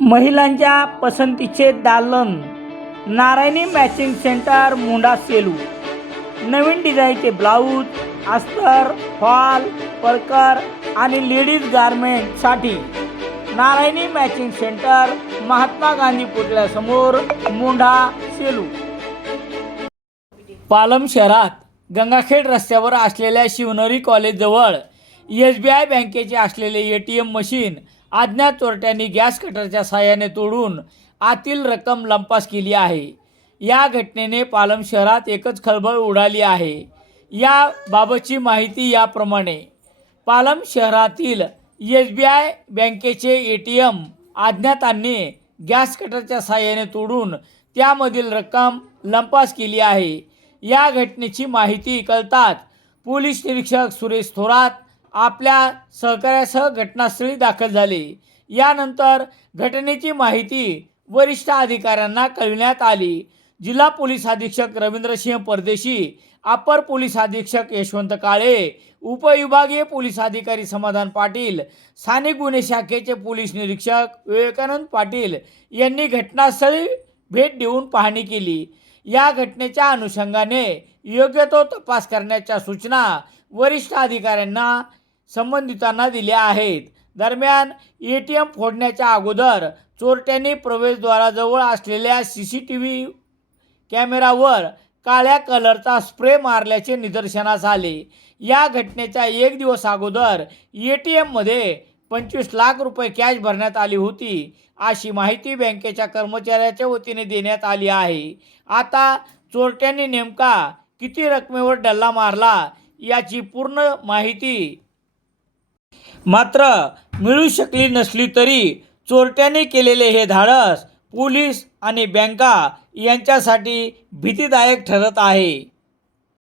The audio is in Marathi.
महिलांच्या पसंतीचे दालन नारायणी मॅचिंग सेंटर मुंडा सेलू. नवीन डिझाईनचे ब्लाऊज अस्तर फॉल परकर आणि लेडीज गारमेंटसाठी नारायणी मॅचिंग सेंटर महात्मा गांधी पुतळ्यासमोर मुंढा सेलू. पालम शहरात गंगाखेड रस्त्यावर असलेल्या शिवनरी कॉलेजजवळ एस बी आय बँकेचे असलेले ए टी एम मशीन अज्ञात चोरट्यांनी गॅस कटरच्या साहाय्याने तोडून आतील रक्कम लंपास केली आहे. या घटनेने पालम शहरात एकच खळबळ उडाली आहे. याबाबतची माहिती याप्रमाणे पालम शहरातील एस बी आय बँकेचे ए टी एम अज्ञातांनी गॅस कटरच्या साहाय्याने तोडून त्यामधील रक्कम लंपास केली आहे. या घटनेची माहिती कळताच पोलीस निरीक्षक सुरेश थोरात आपल्या सहकार्यासह घटनास्थळी दाखल झाले. यानंतर घटनेची माहिती वरिष्ठ अधिकाऱ्यांना कळविण्यात आली. जिल्हा पोलीस अधीक्षक रवींद्रसिंह परदेशी अपर पोलीस अधीक्षक यशवंत काळे उपविभागीय पोलीस अधिकारी समाधान पाटील स्थानिक गुन्हे शाखेचे पोलीस निरीक्षक विवेकानंद पाटील यांनी घटनास्थळी भेट देऊन पाहणी केली. या घटनेच्या अनुषंगाने योग्य तो तपास करण्याच्या सूचना वरिष्ठ अधिकाऱ्यांना संबंधितांना दिल्या आहेत. दरम्यान ए टी एम फोडण्याच्या अगोदर चोरट्यांनी प्रवेशद्वाराजवळ असलेल्या सी सी टी व्ही कॅमेरावर काळ्या कलरचा स्प्रे मारल्याचे निदर्शनास आले. या घटनेच्या एक दिवस अगोदर ए टी एममध्ये पंचवीस लाख रुपये कॅश भरण्यात आली होती अशी माहिती बँकेच्या कर्मचाऱ्याच्या वतीने देण्यात आली आहे. आता चोरट्यांनी नेमका किती रकमेवर डल्ला मारला याची पूर्ण माहिती मात्र मिळू शकली नसली तरी चोरट्याने केलेले हे धाडस पोलीस आणि बँका यांच्यासाठी भीतीदायक ठरत आहे.